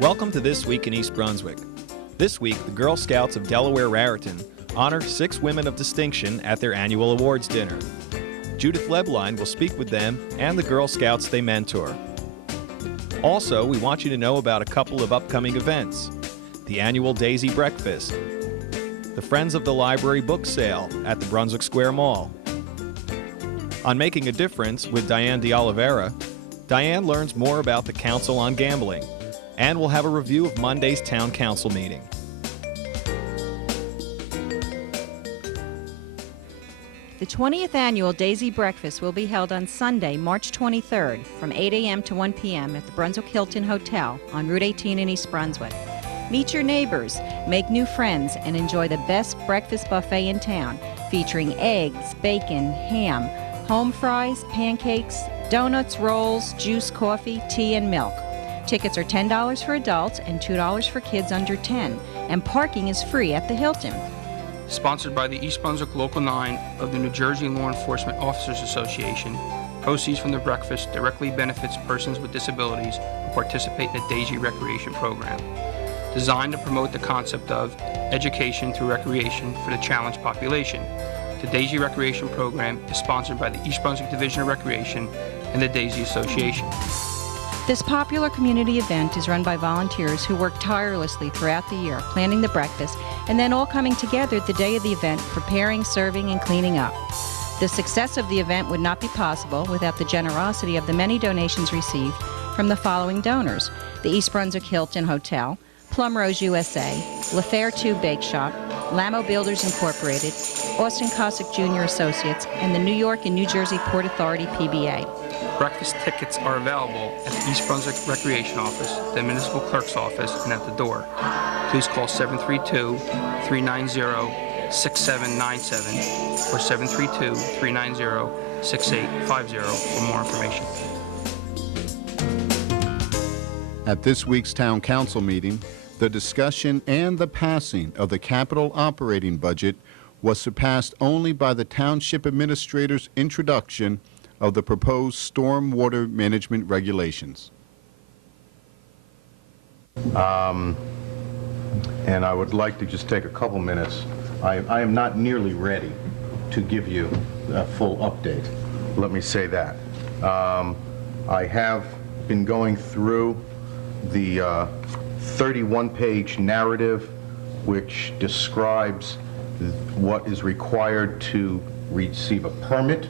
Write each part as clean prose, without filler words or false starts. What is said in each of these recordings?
Welcome to This Week in East Brunswick. This week, the Girl Scouts of Delaware Raritan honor 6 women of distinction at their annual awards dinner. Judith Leblein will speak with them and the Girl Scouts they mentor. Also, we want you to know about a couple of upcoming events: the annual Daisy Breakfast, the Friends of the Library book sale at the Brunswick Square Mall. On Making a Difference with Dian D. Diane learns more about the Council on Gambling, and we'll have a review of Monday's Town Council meeting. The 20th Annual Daisy Breakfast will be held on Sunday, March 23rd from 8 a.m. to 1 p.m. at the Brunswick Hilton Hotel on Route 18 in East Brunswick. Meet your neighbors, make new friends, and enjoy the best breakfast buffet in town, featuring eggs, bacon, ham, home fries, pancakes, donuts, rolls, juice, coffee, tea, and milk. Tickets are $10 for adults and $2 for kids under 10, and parking is free at the Hilton. Sponsored by the East Brunswick Local 9 of the New Jersey Law Enforcement Officers Association, proceeds from the breakfast directly benefits persons with disabilities who participate in the Daisy Recreation Program. Designed to promote the concept of education through recreation for the challenged population, the Daisy Recreation Program is sponsored by the East Brunswick Division of Recreation and the Daisy Association. This popular community event is run by volunteers who work tirelessly throughout the year, planning the breakfast, and then all coming together the day of the event, preparing, serving, and cleaning up. The success of the event would not be possible without the generosity of the many donations received from the following donors: the East Brunswick Hilton Hotel, Plum Rose USA, LaFair 2 Bake Shop, Lamo Builders Incorporated, Austin Cossack Jr. Associates, and the New York and New Jersey Port Authority PBA. Breakfast tickets are available at the East Brunswick Recreation Office, the Municipal Clerk's Office, and at the door. Please call 732-390-6797 or 732-390-6850 for more information. At this week's Town Council meeting, the discussion and the passing of the capital operating budget was surpassed only by the Township Administrator's introduction of the proposed stormwater management regulations. And I would like to just take a couple minutes. I am not nearly ready to give you a full update. Let me say that. I have been going through the 31-page narrative which describes what is required to receive a permit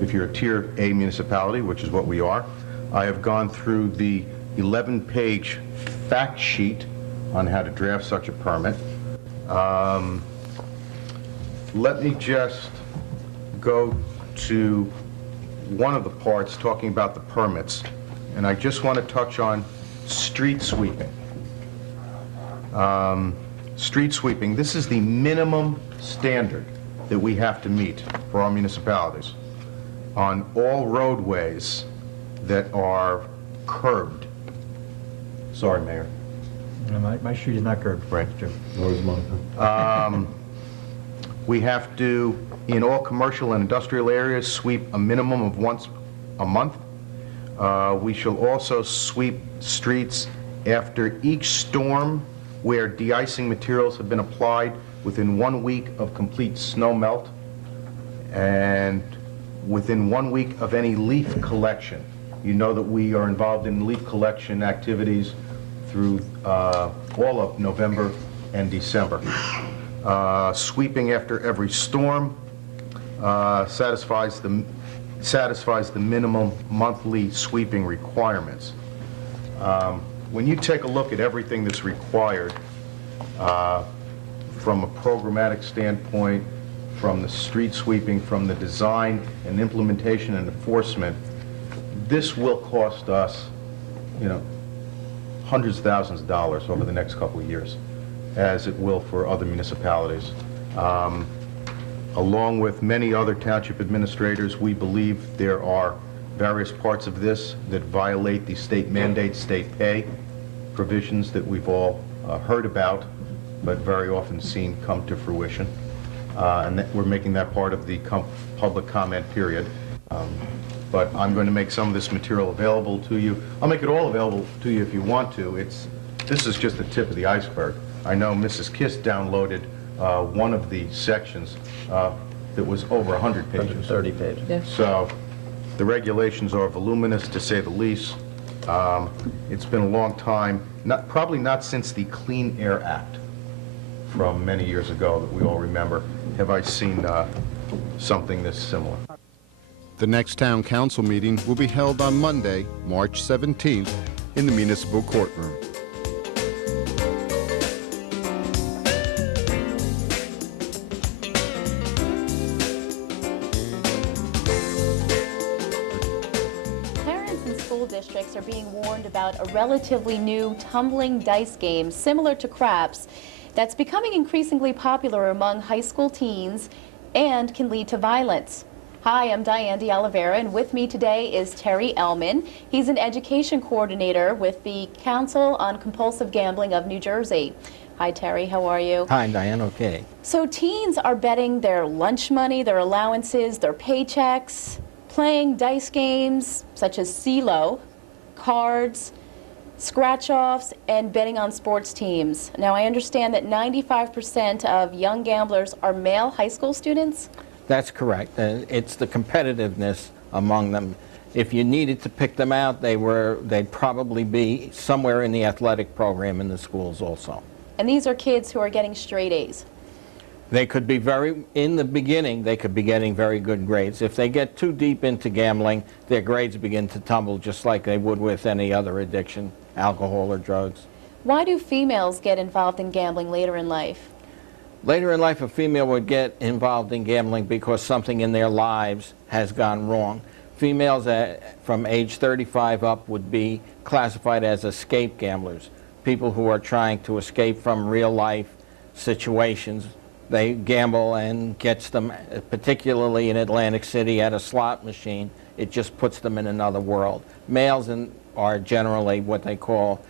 if you're a Tier A municipality, which is what we are. I have gone through the 11-page fact sheet on how to draft such a permit. Let me just go to one of the parts talking about the permits, and I just want to touch on street sweeping. Street sweeping, this is the minimum standard that we have to meet for our municipalities on all roadways that are curbed. Sorry, Mayor. My street is not curbed. Right. Nor is mine. We have to, in all commercial and industrial areas, sweep a minimum of once a month. We shall also sweep streets after each storm where de-icing materials have been applied within 1 week of complete snow melt and within 1 week of any leaf collection. You know that we are involved in leaf collection activities through all of November and December. Sweeping after every storm satisfies the minimum monthly sweeping requirements. When you take a look at everything that's required from a programmatic standpoint, from the street sweeping, from the design and implementation and enforcement, this will cost us, hundreds of thousands of dollars over the next couple of years, as it will for other municipalities. Along with many other township administrators, we believe there are various parts of this that violate the state mandate, state pay provisions that we've all heard about, but very often seen come to fruition. And that we're making that part of the public comment period. but I'm going to make some of this material available to you. I'll make it all available to you if you want to. This is just the tip of the iceberg. I know Mrs. Kiss downloaded one of the sections that was over 100 pages. 130 pages. Yeah. So the regulations are voluminous, to say the least. It's been a long time, probably not since the Clean Air Act from many years ago that we all remember, have I seen something this similar. The next town council meeting will be held on Monday, March 17th, in the municipal courtroom. Parents and school districts are being warned about a relatively new tumbling dice game similar to craps that's becoming increasingly popular among high school teens and can lead to violence. Hi, I'm Dian D, and with me today is Terry Ellman. He's an education coordinator with the Council on Compulsive Gambling of New Jersey. Hi, Terry, how are you? Hi, Diane, okay. So teens are betting their lunch money, their allowances, their paychecks, playing dice games such as CeeLo, cards, scratch-offs, and betting on sports teams. Now, I understand that 95% of young gamblers are male high school students? That's correct. It's the competitiveness among them. If you needed to pick them out, they'd probably be somewhere in the athletic program in the schools also. And these are kids who are getting straight A's. They could be in the beginning, they could be getting very good grades. If they get too deep into gambling, their grades begin to tumble just like they would with any other addiction, alcohol or drugs. Why do females get involved in gambling later in life? Later in life, a female would get involved in gambling because something in their lives has gone wrong. Females from age 35 up would be classified as escape gamblers, people who are trying to escape from real life situations. They gamble and gets them, particularly in Atlantic City at a slot machine, it just puts them in another world. Males are generally what they call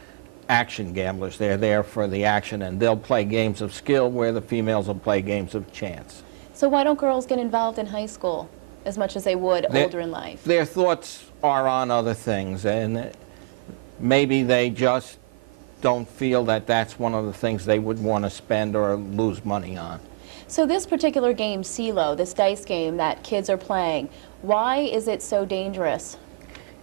action gamblers. They're there for the action, and they'll play games of skill where the females will play games of chance. So why don't girls get involved in high school as much as they would older in life? Their thoughts are on other things, and maybe they just don't feel that that's one of the things they would want to spend or lose money on. So this particular game, CeeLo, this dice game that kids are playing, why is it so dangerous?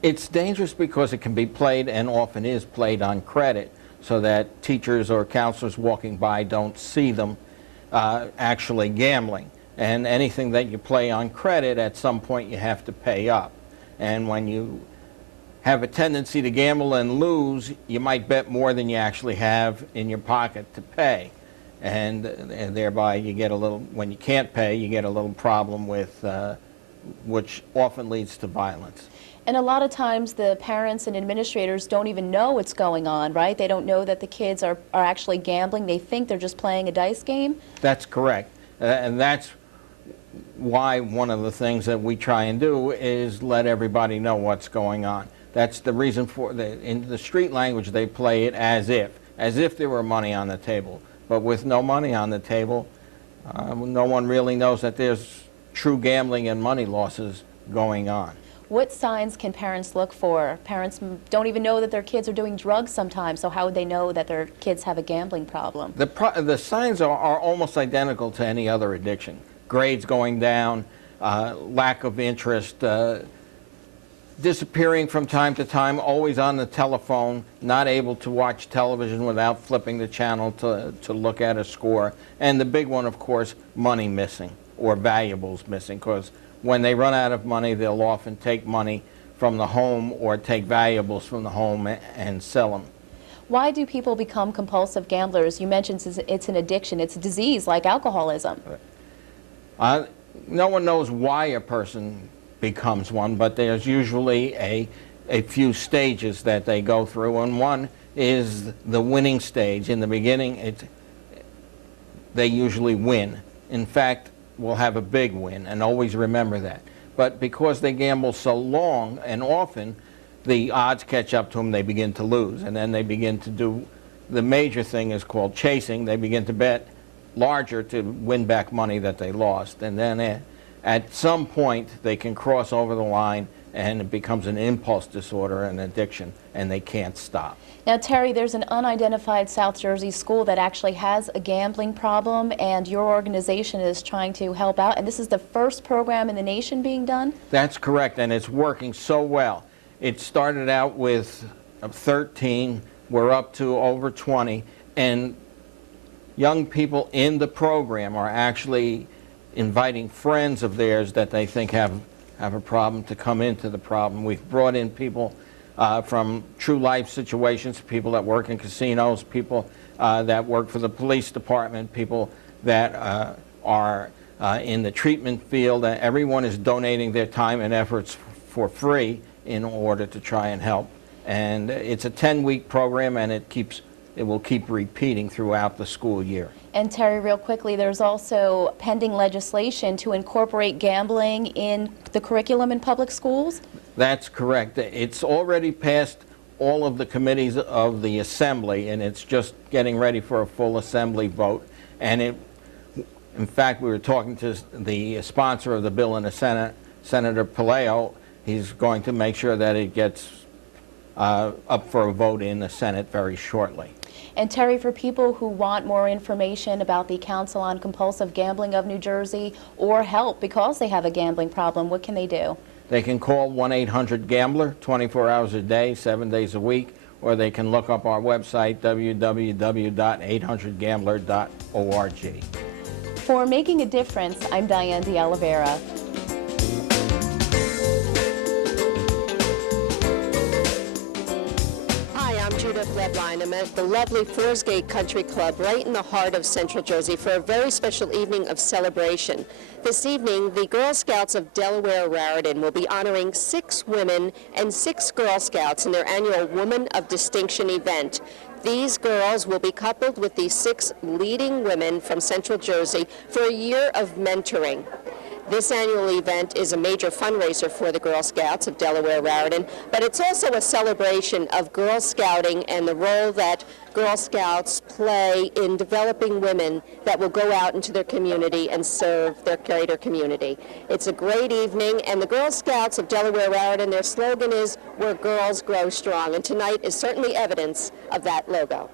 It's dangerous because it can be played, and often is played, on credit, so that teachers or counselors walking by don't see them actually gambling. And anything that you play on credit, at some point you have to pay up. And when you have a tendency to gamble and lose, you might bet more than you actually have in your pocket to pay. And thereby you get a little, when you can't pay, you get a little problem with, which often leads to violence. And a lot of times the parents and administrators don't even know what's going on, right? They don't know that the kids are actually gambling. They think they're just playing a dice game. That's correct. And that's why one of the things that we try and do is let everybody know what's going on. That's the reason for, in the street language, they play it as if there were money on the table. But with no money on the table, no one really knows that there's true gambling and money losses going on. What signs can parents look for? Parents don't even know that their kids are doing drugs sometimes, so how would they know that their kids have a gambling problem? The signs are almost identical to any other addiction. Grades going down, lack of interest, disappearing from time to time, always on the telephone, not able to watch television without flipping the channel to look at a score. And the big one, of course, money missing or valuables missing, because when they run out of money, they'll often take money from the home or take valuables from the home and sell them. Why do people become compulsive gamblers? You mentioned it's an addiction. It's a disease like alcoholism. No one knows why a person becomes one, but there's usually a few stages that they go through, and one is the winning stage. In the beginning, they usually win. In fact, will have a big win, and always remember that. But because they gamble so long and often, the odds catch up to them, they begin to lose, and then they begin to do, the major thing is called chasing. They begin to bet larger to win back money that they lost, and then at some point they can cross over the line and it becomes an impulse disorder and addiction, and they can't stop. Now, Terry, there's an unidentified South Jersey school that actually has a gambling problem, and your organization is trying to help out, and this is the first program in the nation being done? That's correct, and it's working so well. It started out with 13, we're up to over 20, and young people in the program are actually inviting friends of theirs that they think have a problem to come into the problem. We've brought in people from true life situations, people that work in casinos, people that work for the police department, people that are in the treatment field. Everyone is donating their time and efforts for free in order to try and help. And it's a 10-week program, and it will keep repeating throughout the school year. And Terry, real quickly, there's also pending legislation to incorporate gambling in the curriculum in public schools? That's correct. It's already passed all of the committees of the Assembly, and it's just getting ready for a full Assembly vote. And in fact, we were talking to the sponsor of the bill in the Senate, Senator Palaio. He's going to make sure that it gets up for a vote in the Senate very shortly. And Terry, for people who want more information about the Council on Compulsive Gambling of New Jersey or help because they have a gambling problem, what can they do? They can call 1-800-GAMBLER 24 hours a day, 7 days a week, or they can look up our website, www.800gambler.org. For Making a Difference, I'm Dian D. Judith Leblein. I'm at the lovely Forsgate Country Club right in the heart of Central Jersey for a very special evening of celebration. This evening, the Girl Scouts of Delaware Raritan will be honoring 6 women and 6 Girl Scouts in their annual Woman of Distinction event. These girls will be coupled with the 6 leading women from Central Jersey for a year of mentoring. This annual event is a major fundraiser for the Girl Scouts of Delaware Raritan, but it's also a celebration of Girl Scouting and the role that Girl Scouts play in developing women that will go out into their community and serve their greater community. It's a great evening, and the Girl Scouts of Delaware Raritan, their slogan is, "Where Girls Grow Strong," and tonight is certainly evidence of that logo.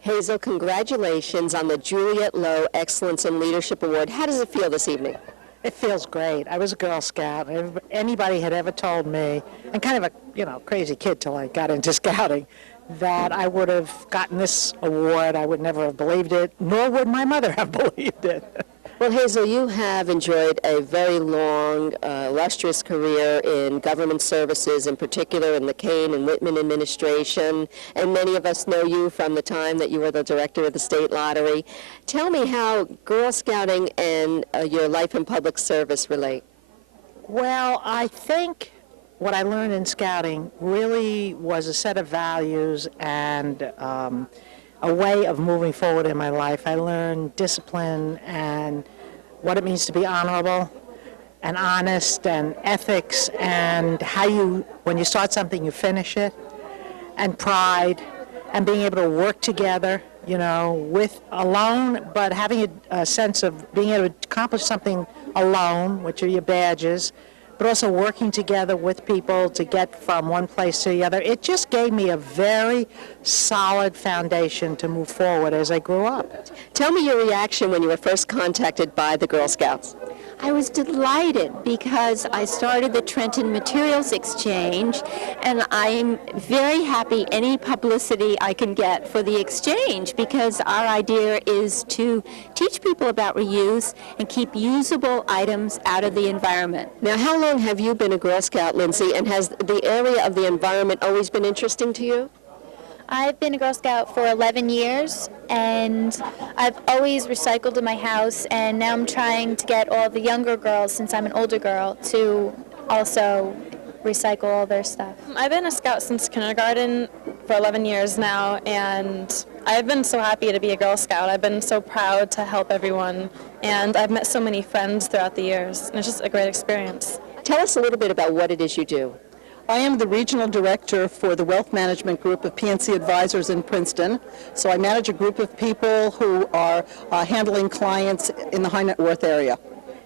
Hazel, congratulations on the Juliet Lowe Excellence in Leadership Award. How does it feel this evening? It feels great. I was a Girl Scout. If anybody had ever told me, and kind of a crazy kid till I got into scouting, that I would have gotten this award, I would never have believed it, nor would my mother have believed it. Well, Hazel, you have enjoyed a very long, illustrious career in government services, in particular in the Kane and Whitman administration, and many of us know you from the time that you were the director of the state lottery. Tell me how Girl Scouting and your life in public service relate. Well, I think what I learned in scouting really was a set of values and a way of moving forward in my life. I learned discipline and what it means to be honorable and honest and ethics and how when you start something, you finish it, and pride and being able to work together, with alone, but having a sense of being able to accomplish something alone, which are your badges, but also working together with people to get from one place to the other. It just gave me a very solid foundation to move forward as I grew up. Tell me your reaction when you were first contacted by the Girl Scouts. I was delighted because I started the Trenton Materials Exchange, and I'm very happy any publicity I can get for the exchange, because our idea is to teach people about reuse and keep usable items out of the environment. Now, how long have you been a Girl Scout, Lindsay, and has the area of the environment always been interesting to you? I've been a Girl Scout for 11 years, and I've always recycled in my house, and now I'm trying to get all the younger girls, since I'm an older girl, to also recycle all their stuff. I've been a Scout since kindergarten for 11 years now, and I've been so happy to be a Girl Scout. I've been so proud to help everyone, and I've met so many friends throughout the years, and it's just a great experience. Tell us a little bit about what it is you do. I am the regional director for the wealth management group of PNC Advisors in Princeton. So I manage a group of people who are handling clients in the high net worth area.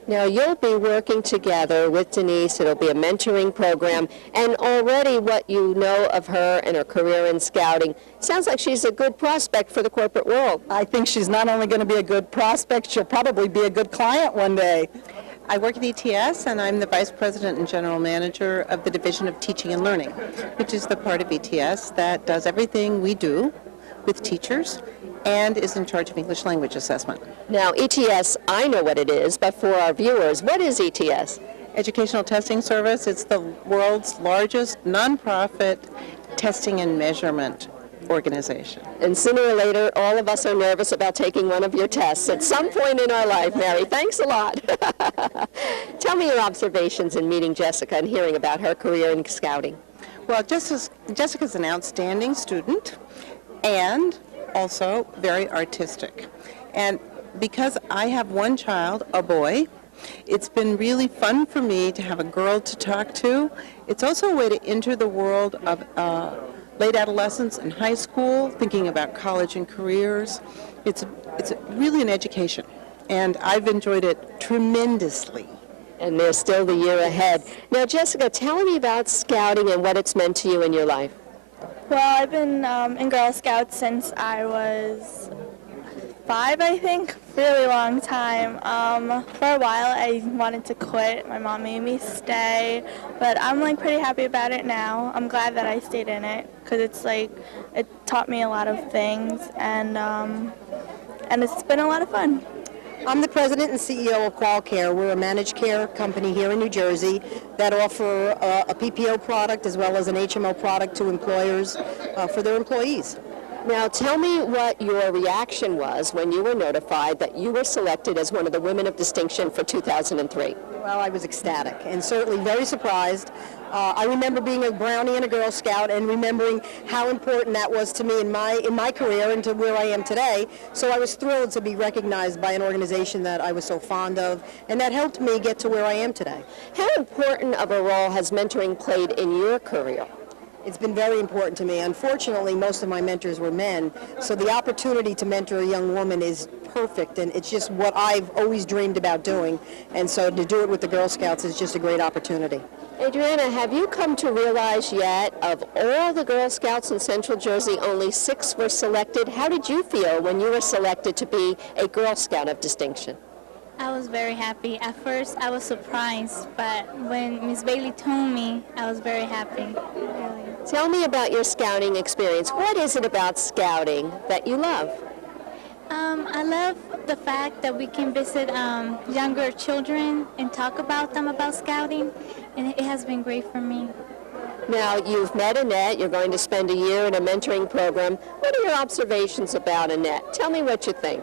Now, you'll be working together with Denise. It'll be a mentoring program, and already what you know of her and her career in scouting, sounds like she's a good prospect for the corporate world. I think she's not only going to be a good prospect, she'll probably be a good client one day. I work at ETS, and I'm the Vice President and General Manager of the Division of Teaching and Learning, which is the part of ETS that does everything we do with teachers and is in charge of English language assessment. Now, ETS, I know what it is, but for our viewers, what is ETS? Educational Testing Service. It's the world's largest nonprofit testing and measurement organization. And sooner or later, all of us are nervous about taking one of your tests at some point in our life, Mary. Thanks a lot. Tell me your observations in meeting Jessica and hearing about her career in scouting. Well, Jessica's an outstanding student and also very artistic. And because I have one child, a boy, it's been really fun for me to have a girl to talk to. It's also a way to enter the world of late adolescence and high school, thinking about college and careers. It's really an education, and I've enjoyed it tremendously. And there's still the year ahead. Now, Jessica, tell me about scouting and what it's meant to you in your life. Well, I've been in Girl Scouts since I was 5, I think. Really long time. For a while, I wanted to quit. My mom made me stay, but I'm pretty happy about it now. I'm glad that I stayed in it because it taught me a lot of things, and it's been a lot of fun. I'm the president and CEO of QualCare. We're a managed care company here in New Jersey that offer a PPO product as well as an HMO product to employers for their employees. Now, tell me what your reaction was when you were notified that you were selected as one of the Women of Distinction for 2003. Well, I was ecstatic and certainly very surprised. I remember being a Brownie and a Girl Scout and remembering how important that was to me in my career and to where I am today. So I was thrilled to be recognized by an organization that I was so fond of, and that helped me get to where I am today. How important of a role has mentoring played in your career? It's been very important to me. Unfortunately, most of my mentors were men, so the opportunity to mentor a young woman is perfect, and it's just what I've always dreamed about doing, and so to do it with the Girl Scouts is just a great opportunity. Adriana, have you come to realize yet, of all the Girl Scouts in Central Jersey, only 6 were selected? How did you feel when you were selected to be a Girl Scout of distinction? I was very happy. At first, I was surprised, but when Ms. Bailey told me, I was very happy. Really. Tell me about your scouting experience. What is it about scouting that you love? I love the fact that we can visit younger children and talk about them about scouting, and it has been great for me. Now, you've met Annette. You're going to spend a year in a mentoring program. What are your observations about Annette? Tell me what you think.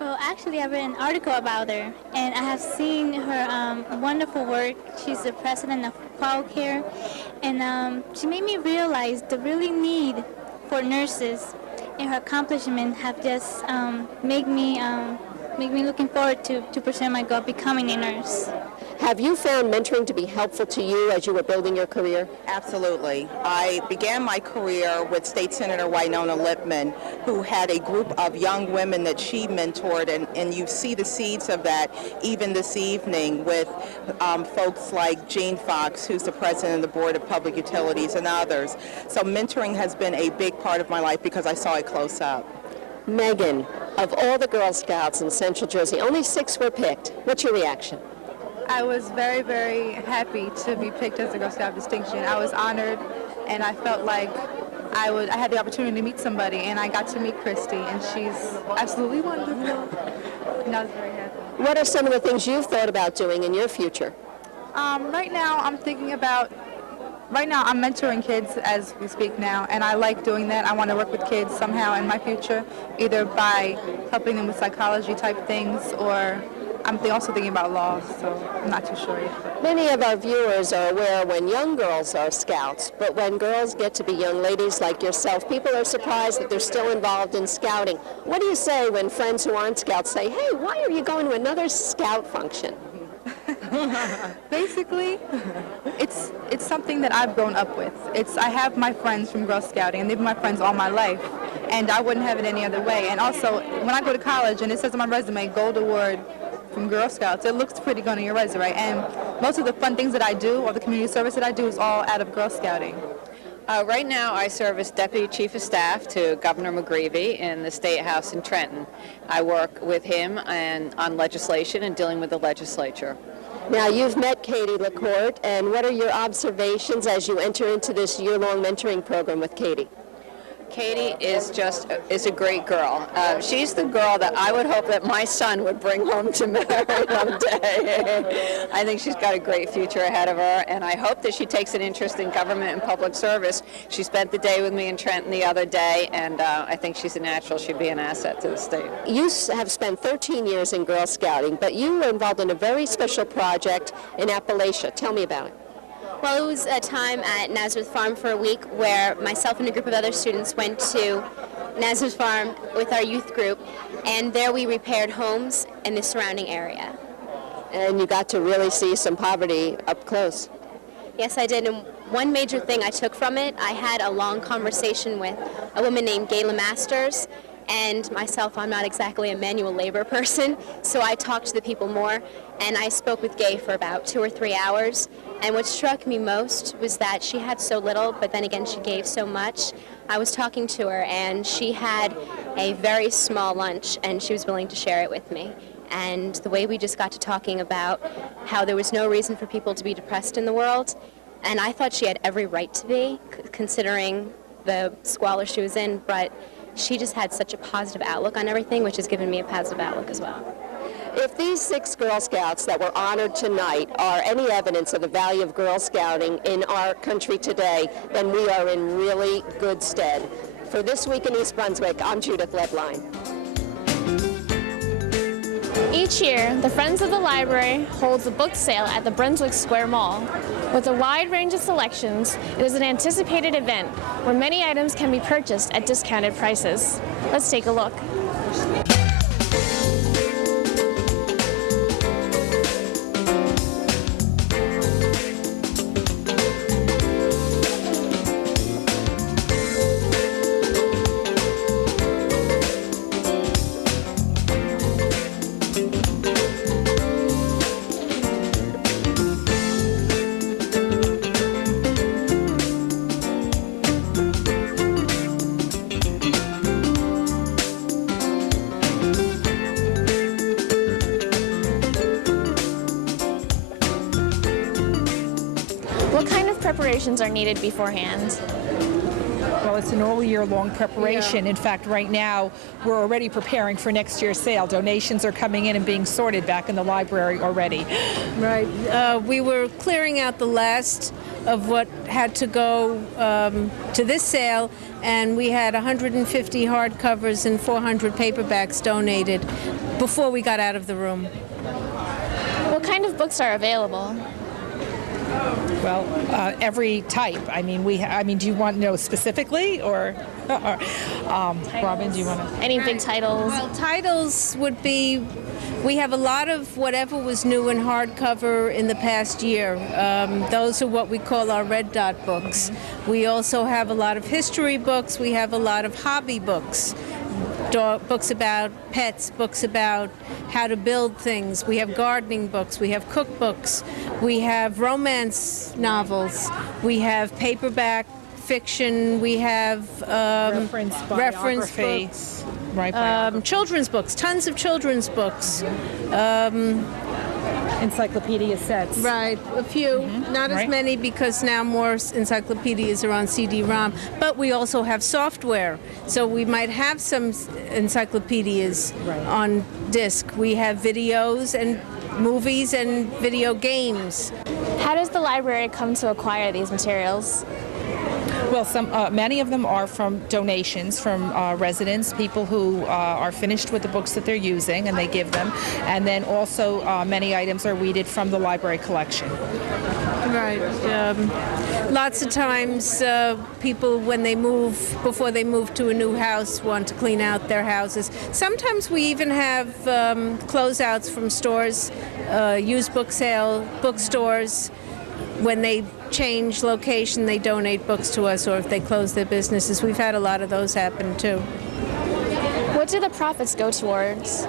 Well, actually, I read an article about her, and I have seen her wonderful work. She's the president of QualCare, and she made me realize the really need for nurses, and her accomplishments have just made me looking forward to pursuing my goal of becoming a nurse. Have you found mentoring to be helpful to you as you were building your career? Absolutely. I began my career with State Senator Winona Lippman, who had a group of young women that she mentored, and you see the seeds of that even this evening with folks like Jean Fox, who's the president of the Board of Public Utilities, and others. So mentoring has been a big part of my life because I saw it close up. Megan, of all the Girl Scouts in Central Jersey, only 6 were picked. What's your reaction? I was very, very happy to be picked as a Girl Scout of Distinction. I was honored, and I felt like I had the opportunity to meet somebody, and I got to meet Christy, and she's absolutely wonderful. And I was very happy. What are some of the things you've thought about doing in your future? Right now, I'm mentoring kids as we speak now, and I like doing that. I want to work with kids somehow in my future, either by helping them with psychology type things, or I'm also thinking about law, so I'm not too sure yet. Many of our viewers are aware when young girls are scouts, but when girls get to be young ladies like yourself, people are surprised that they're still involved in scouting. What do you say when friends who aren't scouts say, hey, why are you going to another scout function? Basically, it's something that I've grown up with. I have my friends from Girl Scouting, and they've been my friends all my life, and I wouldn't have it any other way. And also, when I go to college, and it says on my resume, Gold Award from Girl Scouts, it looks pretty good on your resume. And most of the fun things that I do, or the community service that I do, is all out of Girl Scouting. Right now, I serve as Deputy Chief of Staff to Governor McGreevey in the State House in Trenton. I work with him on legislation and dealing with the legislature. Now, you've met Katie LaCourte, and what are your observations as you enter into this year-long mentoring program with Katie? Katie is a great girl. She's the girl that I would hope that my son would bring home to marry one day. I think she's got a great future ahead of her, and I hope that she takes an interest in government and public service. She spent the day with me in Trenton the other day, and I think she's a natural. She'd be an asset to the state. You have spent 13 years in Girl Scouting, but you were involved in a very special project in Appalachia. Tell me about it. Well, it was a time at Nazareth Farm for a week where myself and a group of other students went to Nazareth Farm with our youth group, and there we repaired homes in the surrounding area. And you got to really see some poverty up close. Yes, I did, and one major thing I took from it, I had a long conversation with a woman named Gayla Masters, and myself, I'm not exactly a manual labor person, so I talked to the people more, and I spoke with Gay for about 2 or 3 hours. And what struck me most was that she had so little, but then again she gave so much. I was talking to her, and she had a very small lunch, and she was willing to share it with me. And the way we just got to talking about how there was no reason for people to be depressed in the world, and I thought she had every right to be, considering the squalor she was in, but she just had such a positive outlook on everything, which has given me a positive outlook as well. If these 6 Girl Scouts that were honored tonight are any evidence of the value of Girl Scouting in our country today, then we are in really good stead. For This Week in East Brunswick, I'm Judith Leblein. Each year, the Friends of the Library holds a book sale at the Brunswick Square Mall. With a wide range of selections, it is an anticipated event where many items can be purchased at discounted prices. Let's take a look. What kind of preparations are needed beforehand? Well, it's an all-year-long preparation. In fact, right now, we're already preparing for next year's sale. Donations are coming in and being sorted back in the library already. Right. We were clearing out the last of what had to go to this sale, and we had 150 hardcovers and 400 paperbacks donated before we got out of the room. What kind of books are available? Well, every type. I mean, do you want to know specifically, or Robin, do you want to? Any big titles? Well, titles would be, we have a lot of whatever was new in hardcover in the past year. Those are what we call our red dot books. We also have a lot of history books. We have a lot of hobby books. Books about pets, books about how to build things. We have gardening books, we have cookbooks, we have romance novels, we have paperback fiction, we have reference books, children's books, tons of children's books. Encyclopedia sets. Right, a few, not as many because now more encyclopedias are on CD-ROM, but we also have software, so we might have some encyclopedias on disc. We have videos and movies and video games. How does the library come to acquire these materials? Well, many of them are from donations from residents, people who are finished with the books that they're using, and they give them. And then also many items are weeded from the library collection. Right. Lots of times people, when they move, before they move to a new house, want to clean out their houses. Sometimes we even have closeouts from stores, used Booksale, bookstores. When they change location, they donate books to us, or if they close their businesses. We've had a lot of those happen, too. What do the profits go towards?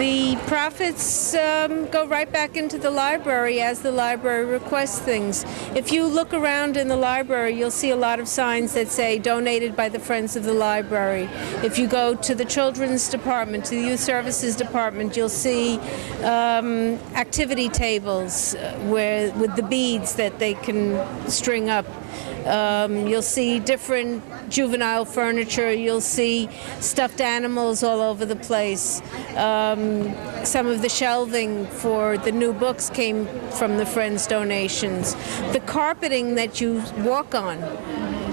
The profits go right back into the library as the library requests things. If you look around in the library, you'll see a lot of signs that say donated by the Friends of the Library. If you go to the children's department, to the youth services department, you'll see activity tables with the beads that they can string up. You'll see different juvenile furniture. You'll see stuffed animals all over the place. Some of the shelving for the new books came from the Friends donations. The carpeting that you walk on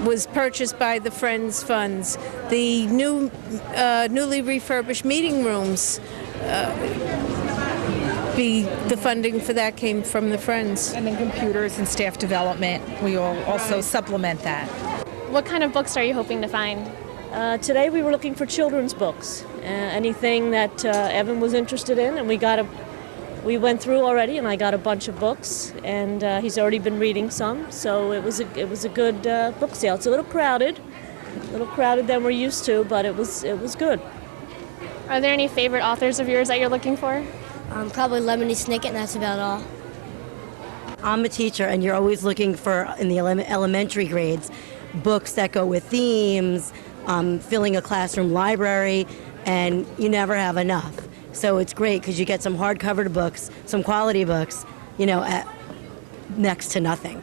was purchased by the Friends funds. The newly refurbished meeting rooms, the funding for that came from the Friends. And then computers and staff development, we all also supplement that. What kind of books are you hoping to find? Today we were looking for children's books, anything that Evan was interested in, and we went through already, and I got a bunch of books, and he's already been reading some, so it was a good book sale. It's a little crowded than we're used to, but it was good. Are there any favorite authors of yours that you're looking for? Probably Lemony Snicket, and that's about all. I'm a teacher, and you're always looking for, in the elementary grades, books that go with themes, filling a classroom library, and you never have enough. So it's great because you get some hardcover books, some quality books, at next to nothing.